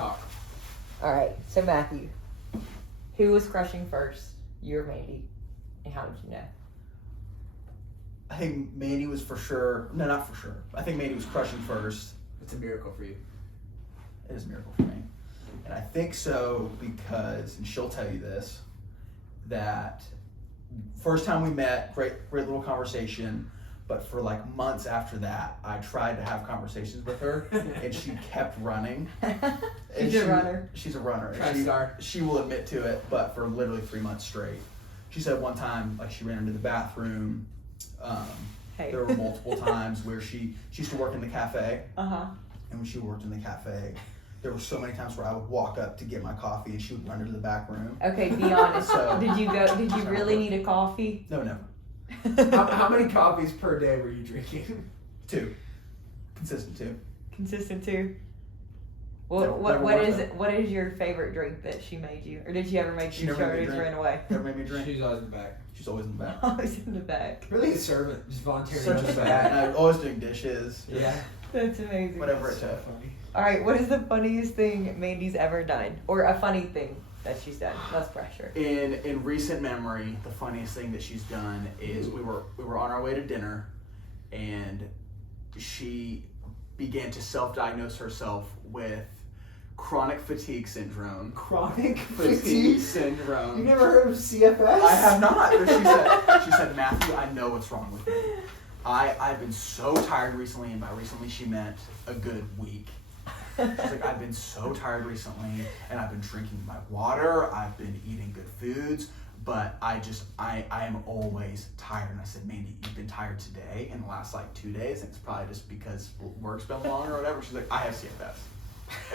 talk. All right. So Matthew, who was crushing first? You or Mandy? And how did you know? I think Mandy was for sure. No, not for sure. I think Mandy was crushing first. It's a miracle for you. It is a miracle for me. And I think so because, and she'll tell you this, that first time we met, great little conversation, but for like months after that, I tried to have conversations with her, and she kept running. She's a runner. She's a runner. She will admit to it, but for literally 3 months straight. She said one time, like she ran into the bathroom. Hey. There were multiple times where she used to work in the cafe. Uh-huh. And when she worked in the cafe, there were so many times where I would walk up to get my coffee and she would run into the back room. Okay, be honest. So, did you really need a coffee? No, never. How many coffees per day were you drinking? 2. Consistent 2. Consistent 2. Never What is your favorite drink that she made you? Or did she ever make She you never made me and drink. ran away? Never made me drink. She's always in the back. She's always in the back. Always in the back. Really a servant, just volunteering. Such in a the bad. back. And I'm always doing dishes. Yeah. That's amazing. Whatever it So took. funny. All right, what is the funniest thing Mandy's ever done? Or a funny thing that she's done? Less pressure. In recent memory, the funniest thing that she's done is we were on our way to dinner, and she began to self-diagnose herself with chronic fatigue syndrome. Chronic Fatigue fatigue? syndrome. You never heard of CFS? I have not. But she said, Matthew, I know what's wrong with me. I've been so tired recently, and by recently she meant a good week. She's like, I've been so tired recently, and I've been drinking my water, I've been eating good foods, but I am always tired. And I said, Mandy, you've been tired today in the last like 2 days, and it's probably just because work's been long or whatever. She's like, I have CFS.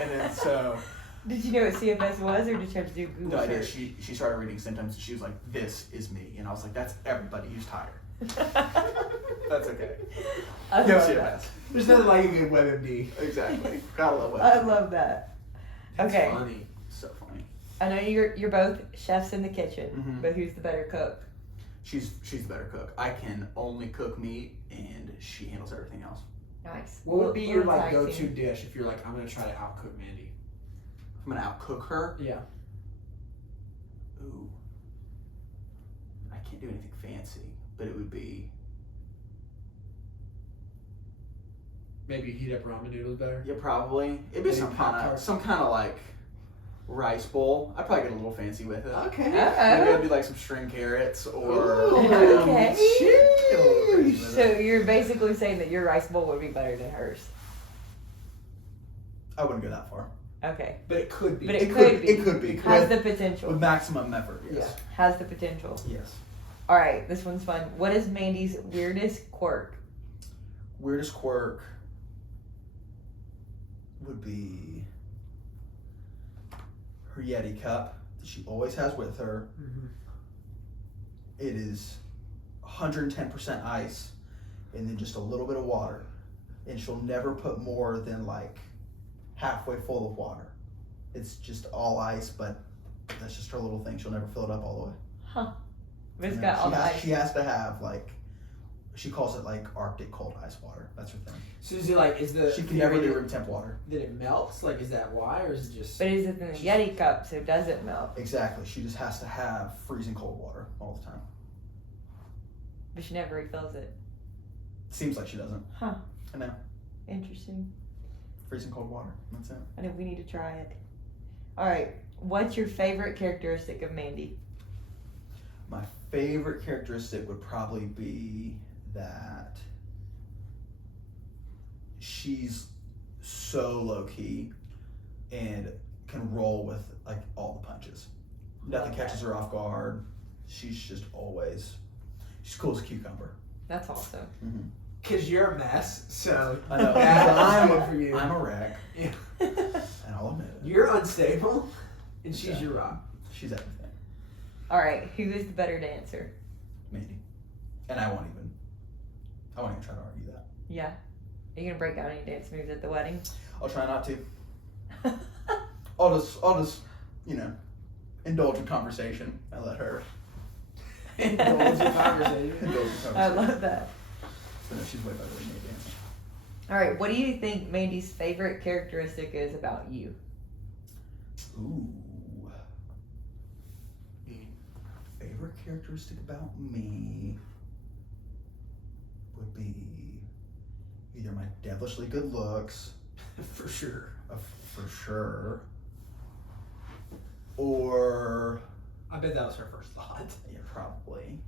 And then so... Did you know what CFS was, or did you have to do Google No, I did. search? She started reading symptoms, and she was like, this is me. And I was like, that's everybody who's tired. That's okay. I No love CFS. that. There's nothing like a good WebMD. Exactly. Gotta love it. I love that. That's Okay. funny. So funny. I know you're both chefs in the kitchen, Mhm. but who's the better cook? She's the better cook. I can only cook meat, and she handles everything else. Nice. What would be your We're like tag go-to team. dish if you're like, I'm gonna try to outcook Mandy? I'm gonna outcook her. Yeah. Ooh. I can't do anything fancy, but it would be Maybe heat up ramen noodles better. yeah, probably. It'd be Maybe some kind of like rice bowl. I'd probably get a little fancy with it. Okay. Maybe I'd do like some string carrots or Ooh, okay. Sheesh. So you're basically saying that your rice bowl would be better than hers. I wouldn't go that far. Okay. But it could be. But it could be. It could be. Has With, the potential. with maximum effort, yes. Has the potential. Yes. All right, this one's fun. What is Mandy's weirdest quirk? Weirdest quirk would be her Yeti cup that she always has with her. Mhm. It is 110% ice and then just a little bit of water. And she'll never put more than like halfway full of water. It's just all ice, but that's just her little thing. She'll never fill it up all the way. Huh. But it's And got all the ice. she has to have like, she calls it like Arctic cold ice water. That's her thing. So is it like, is the She can never do theory room temp water. that it melts? Like, is that why, or is it just? But is it in a Yeti cup, so does it melt? Exactly. She just has to have freezing cold water all the time. But she never refills it. Seems like she doesn't. Huh. I know. Interesting. Freezing cold water. That's it. I know we need to try it. All right. What's your favorite characteristic of Mandy? My favorite characteristic would probably be that she's so low key and can roll with like all the punches. Nothing Love catches her off guard. She's just always, she's cool as a cucumber. That's awesome. Mm-hmm. Because you're a mess, so I know. that's good for you. I'm a wreck, Yeah. and I'll admit it. You're unstable, and she's Yeah. your rock. She's everything. All right. Who is the better dancer? Mandy. And I won't even try to argue that. Yeah. Are you gonna break out any dance moves at the wedding? I'll try not to. I'll just, indulge in conversation and let her Indulge in conversation. indulge in conversation. I love that. So no, she's way better than me dancing. All right. What do you think Mandy's favorite characteristic is about you? Ooh. Favorite characteristic about me would be either my devilishly good looks, For sure. for sure, or I bet that was her first thought. yeah, probably.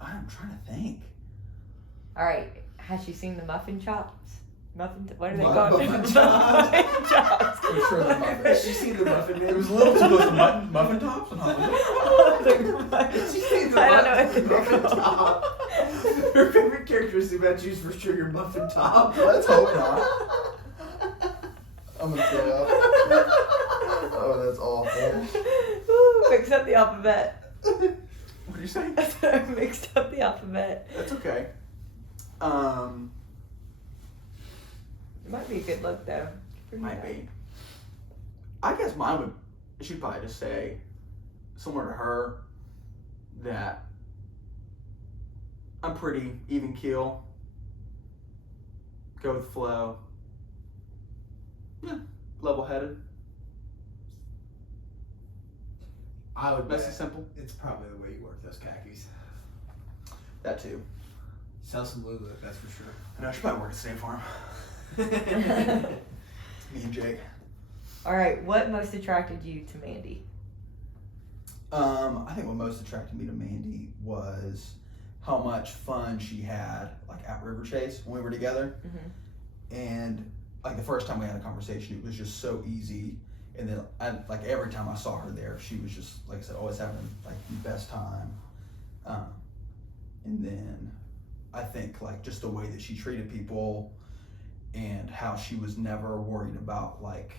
I'm trying to think. All right. Has she seen the muffin chops? What are they Mu- called? muffin chops. Muffin chops. For sure, the muffin. Did she see the muffin man? It was a little too close to muffin tops. And I was like, Did she see the I don't know what muffin, they're muffin called. top? Her favorite characteristic about you is for sure your muffin top. let's hope not. I'm gonna throw up. Oh, that's awful. Ooh, mixed up the alphabet. What did you say? I mixed up the alphabet. That's okay. It might be a good look though. Might be. I guess mine would. She'd probably just say, similar to her, that I'm pretty even keel. Go with the flow. Yeah, level-headed. I would Nice bet and simple. it's probably the way you work those khakis. That too. Sell some Lulu, that's for sure. I know I should probably work at State Farm. Me and Jake. All right. What most attracted you to Mandy? I think what most attracted me to Mandy was how much fun she had, like at River Chase when we were together. Mm-hmm. And like the first time we had a conversation, it was just so easy. And then like every time I saw her there, she was just, like I said, always having like the best time. And then I think like just the way that she treated people and how she was never worried about like,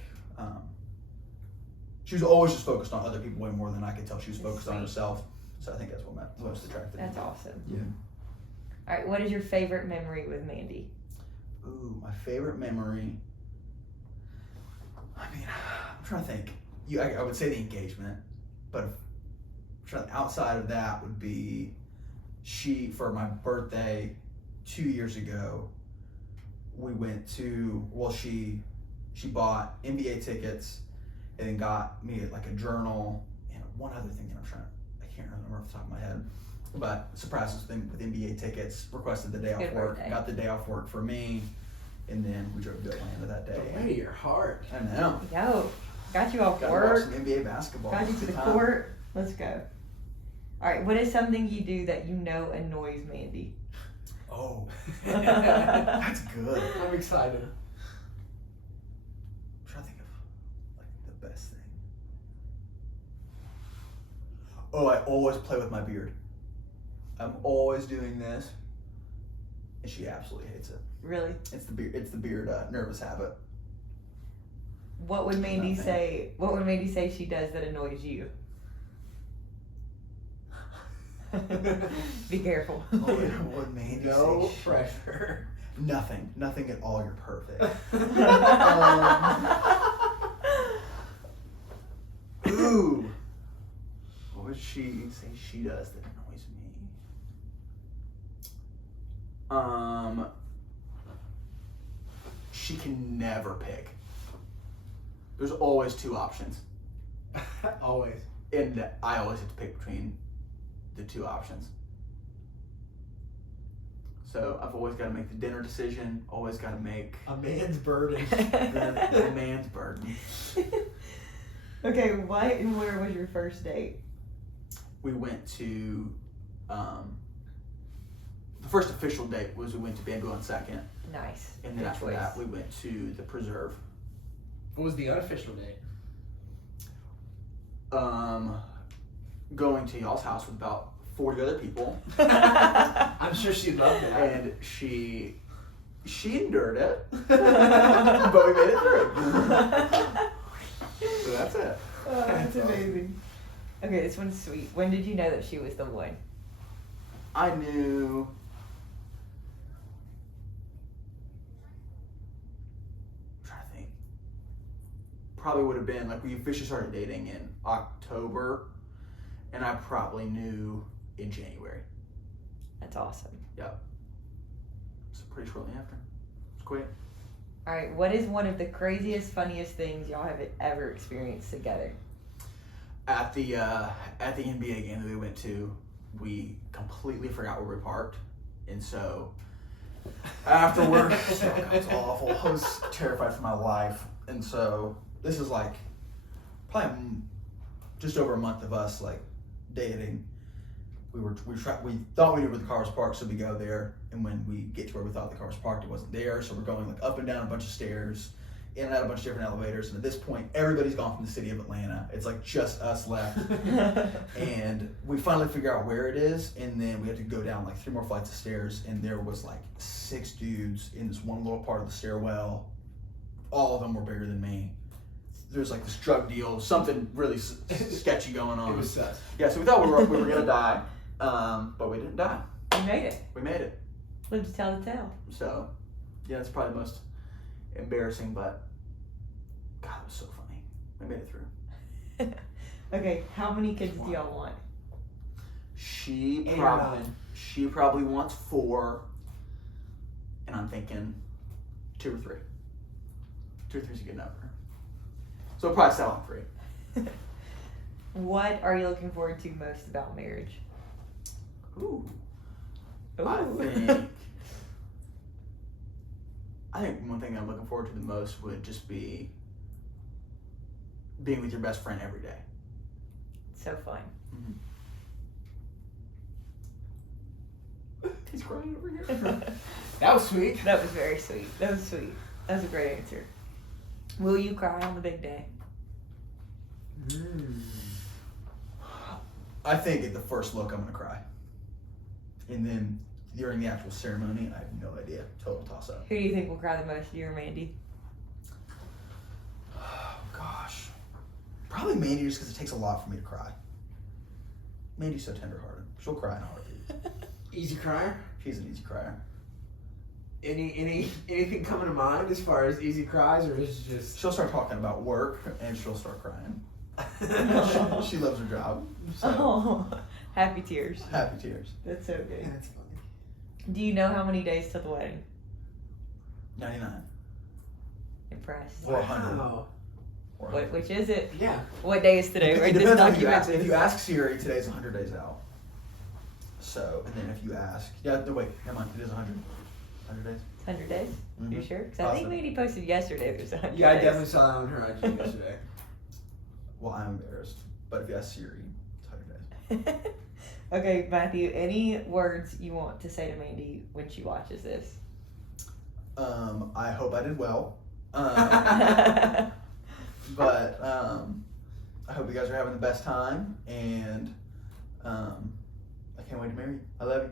she was always just focused on other people way more than I could tell she was That's focused on sweet. herself. So I think that's what most attracted me. That's awesome. Yeah. All right. What is your favorite memory with Mandy? Ooh, my favorite memory. I mean, I'm trying to think. I would say the engagement, but outside of that would be for my birthday 2 years ago, we went to, she bought NBA tickets and then got me like a journal and one other thing that I can't remember off the top of my head, but surprised us with NBA tickets, requested the day off Good work, birthday. got the day off work for me, and then we drove to Atlanta that The day. way to your heart. I know. Yo, got you off Got to watch work. some NBA basketball. Got you It's to a the good time. court. Let's go. All right. What is something you do that you know annoys Mandy? Oh, I'm that's good. excited. I'm trying to think of like the best thing. Oh, I always play with my beard. I'm always doing this, and she absolutely hates it. Really? It's the beard. It's the beard nervous habit. What would Mandy Nothing. say? What would Mandy say she does that annoys you? Be careful. What would Mandy No say? pressure. Nothing at all. You're perfect. Ooh. What would she say she does that annoys me? She can never pick. There's always two options, Always. and I always have to pick between the two options. So I've always got to make the dinner decision. Always got to make A man's burden. the man's burden. Okay, why and where was your first date? We went to the first official date was we went to Bamboo on 2nd, Nice. and then Good after choice. that we went to the Preserve. What was the unofficial date? Going to y'all's house with about 40 other people, I'm sure she loved that. and she endured it, but we made it through. So that's it. Oh, that's amazing. Okay, this one's sweet. When did you know that she was the one? I knew. I'm trying to think. Probably would have been like we officially started dating in October, and I probably knew in January. That's awesome. Yep. So pretty shortly after. It's quick. All right, what is one of the craziest, funniest things y'all have ever experienced together? At the NBA game that we went to, we completely forgot where we parked, and so afterward, it was awful. I was terrified for my life, and so this is like probably just over a month of us like dating. We thought we knew where the car was parked, so we go there, and when we get to where we thought the car was parked, it wasn't there. So we're going like up and down a bunch of stairs, in and out a bunch of different elevators, and at this point, everybody's gone from the city of Atlanta. It's like just us left, and we finally figure out where it is, and then we have to go down like 3 more flights of stairs, and there was like 6 dudes in this one little part of the stairwell. All of them were bigger than me. There's like this drug deal, something really sketchy going on. It was sus. Yeah, so we thought we were gonna die, but we didn't die. You made it. We made it. Live to tell the tale. So, yeah, it's probably the most embarrassing, but God, it was so funny. We made it through. Okay, how many kids do y'all want? She 8 or probably 9. she probably wants 4, and I'm thinking 2 or 3. 2 or 3 is a good number. So we'll probably settle on 3. What are you looking forward to most about marriage? Ooh. Ooh. I think one thing I'm looking forward to the most would just be being with your best friend every day. So fun. He's crying over here. That was sweet. That was very sweet. That was sweet. That was a great answer. Will you cry on the big day? I think at the first look I'm gonna cry, and then during the actual ceremony, I have no idea. Total toss up. Who do you think will cry the most, you or Mandy? Oh gosh, probably Mandy, just because it takes a lot for me to cry. Mandy's so tenderhearted; she'll cry in a heartbeat. Easy crier. She's an easy crier. Anything coming to mind as far as easy cries, or is it just? She'll start talking about work, and she'll start crying. she loves her job. So. Oh, happy tears. Happy tears. That's so good. That's funny. Do you know how many days till the wedding? 99. Impressed. Or 100. Wow. Or Which is it? Yeah. What day is today? It Right, this depends on who you document. ask. If you ask Siri, today's 100 days out. So, and then if you ask, no, wait, never mind, it is 100. 100 days. 100 days? Mhm. You sure? Because I think Awesome. Mandy posted yesterday there's 100 Yeah, I days. definitely saw that on her IG yesterday. Well, I'm embarrassed, but if you ask Siri, it's 100 days. Okay, Matthew, any words you want to say to Mandy when she watches this? I hope I did well. But I hope you guys are having the best time, and I can't wait to marry you. I love you.